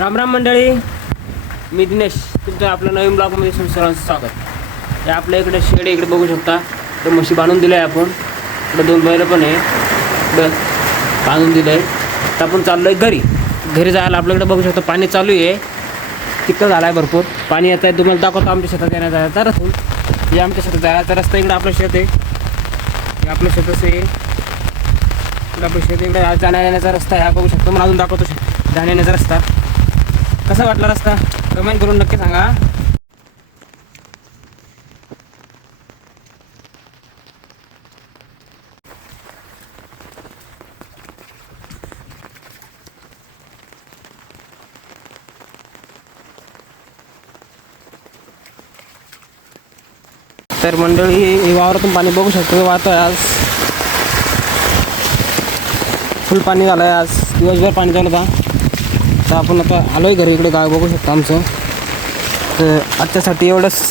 राम राम मंडळी, मी दिनेश, तुमचं आपल्या नवीन ब्लॉगमध्ये सर्वांचं स्वागत. हे आपल्या इकडे शेड इकडे बघू शकता. तर म्हशी बांधून दिलं आहे आपण. इकडे 2 बैल पण आहे, इकडं बांधून दिलं आहे. तर आपण चाललो आहे घरी जायला. आपल्याकडे बघू शकता पाणी चालू आहे, चिखल झाला आहे भरपूर. पाणी येत आहे. तुम्हाला दाखवतो आमच्या शेतात येण्याचा जायचा रस्ता. हे आमच्या शेतात जायचा रस्ता. इकडे आपलं शेत आहे, हे आपलं शेताचं आहे. इकडे आपलं शेत, इकडे जाण्या येण्याचा रस्ता आहे. हा बघू शकतो. मला अजून दाखवतो जाण्या येण्याचा रस्ता. कसा वाटला रस्ता कमेंट करून नक्की सांगा. तर मंडळी, वावरातून पाणी बघू शकतो. वाहतोय आज, फुल पाणी झालं आहे. आज दिवसभर पाणी चालू होता. तर आपण आता आलोय घरी. इकडे गाव बघू शकतो आमचं. तर आजच्यासाठी एवढंच.